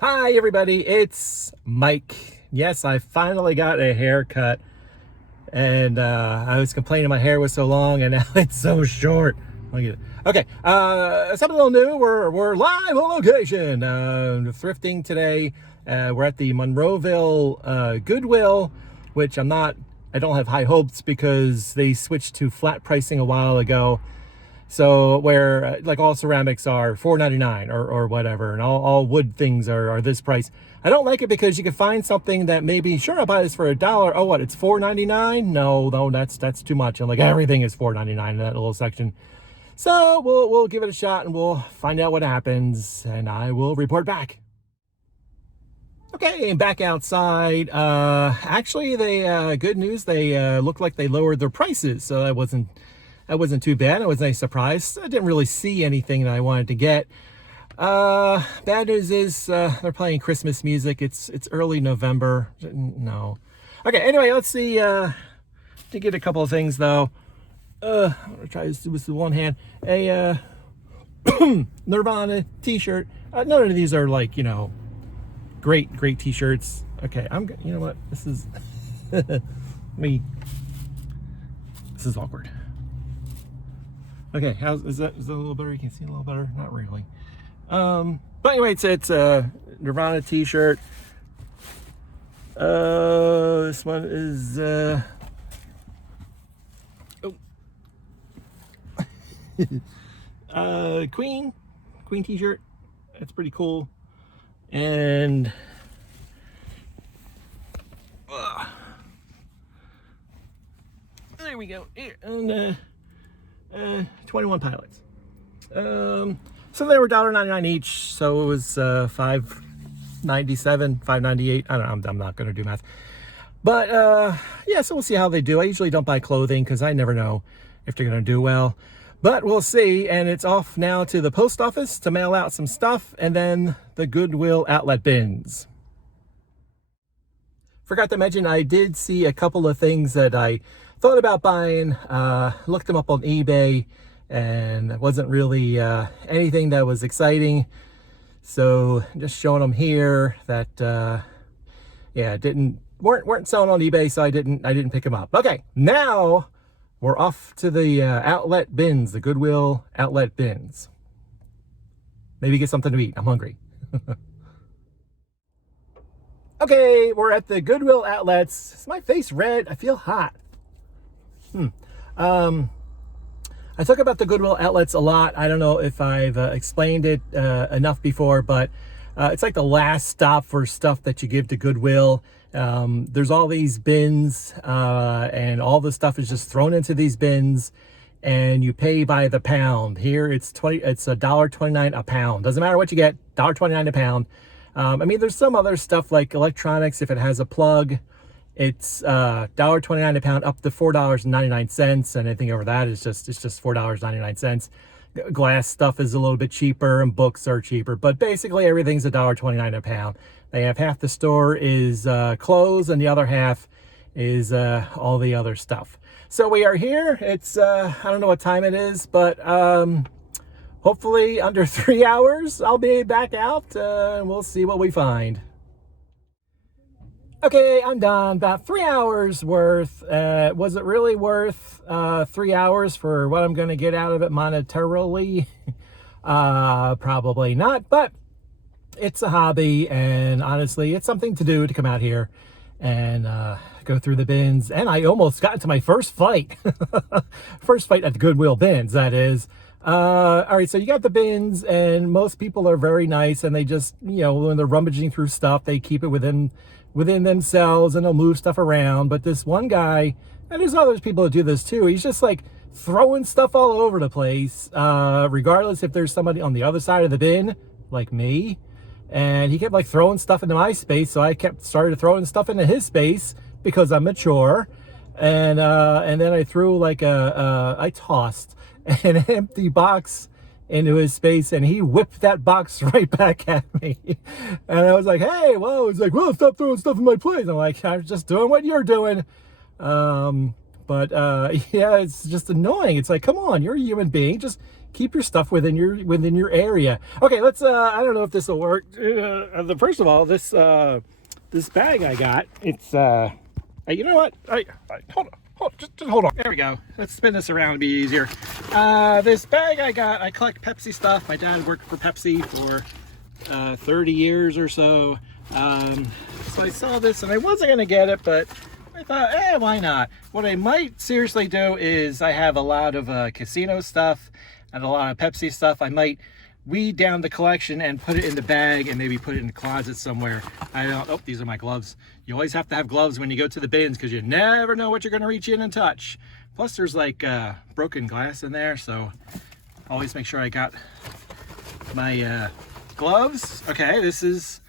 Hi everybody, it's Mike. Yes, I finally got a haircut, and I was complaining my hair was so long and now it's so short. Okay, something a little new. We're live on location, thrifting today. We're at the Monroeville Goodwill, which I don't have high hopes because they switched to flat pricing a while ago. So where like all ceramics are $4.99 or whatever, and all wood things are this price. I don't like it because you can find something that maybe, sure, I'll buy this for $1. Oh, what, it's $4.99? No, that's too much. And like everything is $4.99 in that little section. So we'll give it a shot and we'll find out what happens, and I will report back. Okay, back outside. Actually, they good news. They looked like they lowered their prices, so that wasn't too bad. It was a nice surprise. I didn't really see anything that I wanted to get. Bad news is they're playing Christmas music. It's early November. No. Okay, anyway, let's see. To get a couple of things though. I'm gonna try this with one hand. A Nirvana t-shirt. None of these are like, great t-shirts. Okay, you know what? This is me. This is awkward. Okay, is that a little better? You can see a little better? Not really. But anyway, it's a Nirvana t-shirt. This one is Queen t-shirt. That's pretty cool. And there we go. And 21 Pilots. So they were $1.99 each, so it was $5.97, $5.98. I don't know, I'm not going to do math. But yeah, so we'll see how they do. I usually don't buy clothing because I never know if they're going to do well. But we'll see, and it's off now to the post office to mail out some stuff, and then the Goodwill Outlet bins. Forgot to mention, I did see a couple of things that I thought about buying. Looked them up on eBay, and it wasn't really anything that was exciting. So just showing them here that yeah, weren't selling on eBay, so I didn't pick them up. Okay, now we're off to the outlet bins, the Goodwill Outlet bins. Maybe get something to eat. I'm hungry. Okay, we're at the Goodwill Outlets. Is my face red? I feel hot. I talk about the Goodwill Outlets a lot. I don't know if I've explained it enough before, but it's like the last stop for stuff that you give to Goodwill. There's all these bins, and all the stuff is just thrown into these bins, and you pay by the pound. Here it's $1.29 a pound. Doesn't matter what you get, $1.29 a pound. I mean, there's some other stuff like electronics. If it has a plug, it's $1.29 a pound up to $4.99, and anything over that is just $4.99. Glass stuff is a little bit cheaper, and books are cheaper, but basically everything's $1.29 a pound. They have half the store is clothes, and the other half is all the other stuff. So we are here. It's I don't know what time it is, but hopefully under 3 hours I'll be back out, and we'll see what we find. Okay, I'm done. About 3 hours worth. Was it really worth 3 hours for what I'm going to get out of it monetarily? Probably not, but it's a hobby, and honestly, it's something to do to come out here and go through the bins. And I almost got into my first fight. First fight at the Goodwill bins, that is. All right, so you got the bins, and most people are very nice, and they just, when they're rummaging through stuff, they keep it within themselves, and they'll move stuff around. But this one guy, and there's other people that do this too, he's just like throwing stuff all over the place, regardless if there's somebody on the other side of the bin, like me. And he kept like throwing stuff into my space, so I started throwing stuff into his space because I'm mature. And then I threw I tossed an empty box into his space, and he whipped that box right back at me. And I was like, hey, whoa. He's like, well, stop throwing stuff in my place. I'm like, I'm just doing what you're doing. But yeah, it's just annoying. It's like, come on, you're a human being. Just keep your stuff within your area. Okay, let's I don't know if this will work. First of all, this bag I got, it's you know what, just hold on, there we go. Let's spin this around to be easier. This bag I got, I collect Pepsi stuff. My dad worked for Pepsi for 30 years or so. So I saw this and I wasn't gonna get it, but I thought, why not? What I might seriously do is, I have a lot of casino stuff and a lot of Pepsi stuff. I might weed down the collection and put it in the bag and maybe put it in the closet somewhere. Oh, these are my gloves. You always have to have gloves when you go to the bins because you never know what you're gonna reach in and touch. Plus there's like broken glass in there, so always make sure I got my gloves. Okay, this is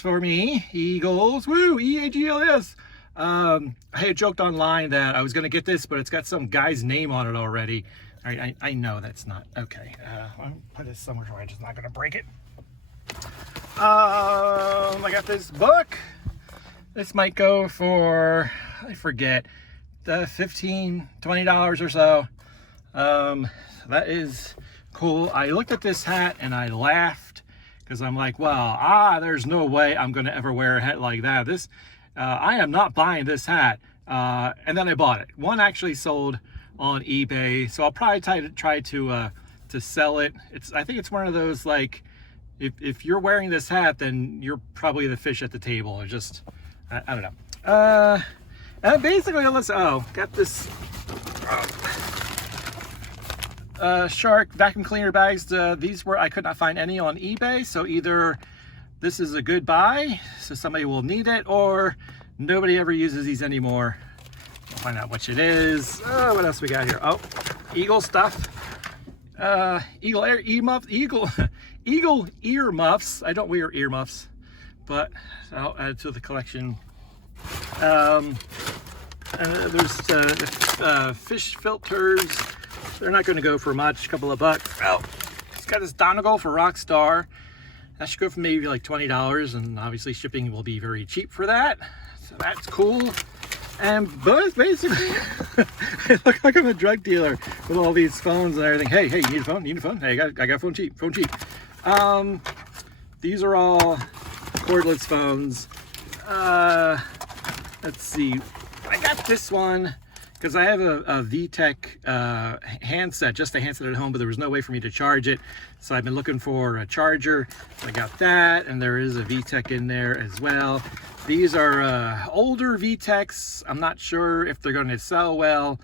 for me. Eagles, woo, E-A-G-L-S. I had joked online that I was going to get this, but it's got some guy's name on it already. All right, I know that's not okay. I'll put this somewhere where I'm just not going to break it. I got this book. This might go for, I forget, $15, $20 or so. That is cool. I looked at this hat and I laughed because I'm like, well, there's no way I'm going to ever wear a hat like that. I am not buying this hat. And then I bought it. One actually sold on eBay, so I'll probably try to sell it. I think it's one of those, like, if you're wearing this hat, then you're probably the fish at the table. Or just, I don't know. And basically, got this Shark vacuum cleaner bags. I could not find any on eBay, so either this is a good buy, so somebody will need it, or nobody ever uses these anymore. We'll find out which it is. What else we got here? Oh, Eagle stuff. Eagle ear muffs. I don't wear ear muffs, but I'll add to the collection. There's fish filters. They're not going to go for much, a couple of bucks. Oh, it's got this Donegal for Rockstar. That should go for maybe like $20, and obviously shipping will be very cheap for that. So that's cool. But basically, I look like I'm a drug dealer with all these phones and everything. Hey, you need a phone? You need a phone? Hey, I got a phone cheap. These are all cordless phones. Let's see. I got this one because I have a VTech handset, just a handset at home, but there was no way for me to charge it. So I've been looking for a charger. I got that, and there is a VTech in there as well. These are older VTechs. I'm not sure if they're going to sell well,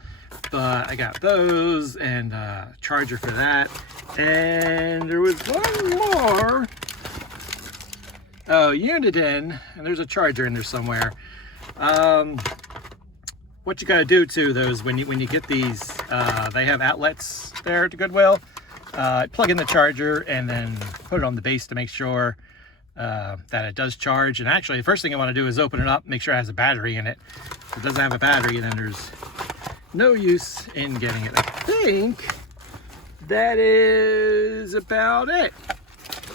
but I got those and a charger for that. And there was one more. Oh, Uniden, and there's a charger in there somewhere. What you got to do too, though, is when you get these, they have outlets there at the Goodwill. Plug in the charger and then put it on the base to make sure that it does charge. And actually, the first thing I want to do is open it up, make sure it has a battery in it. If it doesn't have a battery, then there's no use in getting it. I think that is about it.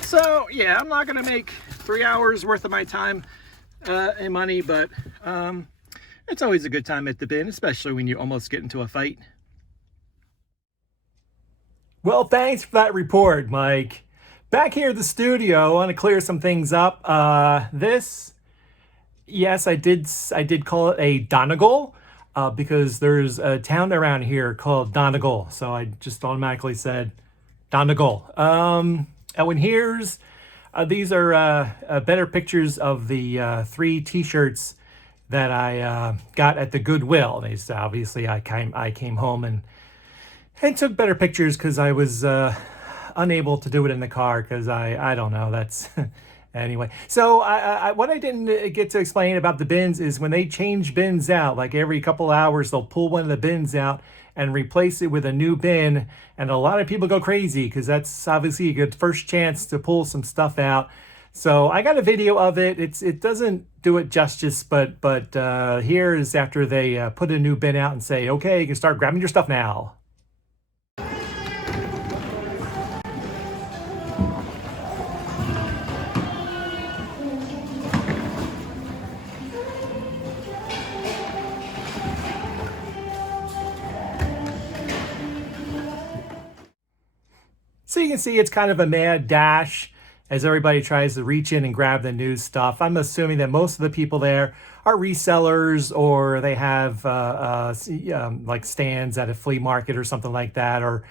So yeah, I'm not going to make 3 hours worth of my time and money, but it's always a good time at the bin, especially when you almost get into a fight. Well, thanks for that report, Mike. Back here at the studio, I want to clear some things up. Yes, I did call it a Donegal because there's a town around here called Donegal, so I just automatically said Donegal. And these are better pictures of the 3 t-shirts that I got at the Goodwill. Obviously, I came home and took better pictures because I was unable to do it in the car because I don't know, that's anyway. So what I didn't get to explain about the bins is when they change bins out, like every couple hours they'll pull one of the bins out and replace it with a new bin, and a lot of people go crazy because that's obviously a good first chance to pull some stuff out. So I got a video of it. It doesn't do it justice, but here is after they put a new bin out and say, okay, you can start grabbing your stuff now. can see, it's kind of a mad dash as everybody tries to reach in and grab the new stuff. I'm assuming that most of the people there are resellers, or they have like stands at a flea market or something like that, or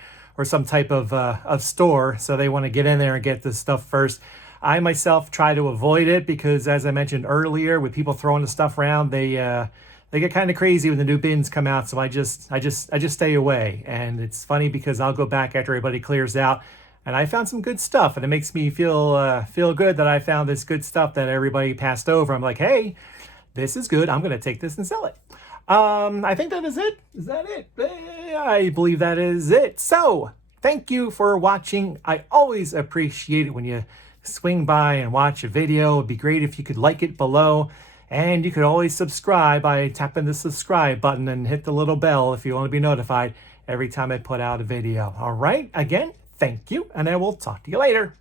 some type of store. So they want to get in there and get this stuff first. I myself try to avoid it because, as I mentioned earlier, with people throwing the stuff around, they get kind of crazy when the new bins come out. So I just stay away. And it's funny because I'll go back after everybody clears out, and I found some good stuff, and it makes me feel good that I found this good stuff that everybody passed over. I'm like, hey, this is good. I'm going to take this and sell it. I think that is it. Is that it? I believe that is it. So thank you for watching. I always appreciate it when you swing by and watch a video. It'd be great if you could like it below, and you could always subscribe by tapping the subscribe button and hit the little bell if you want to be notified every time I put out a video. All right, again, thank you, and I will talk to you later.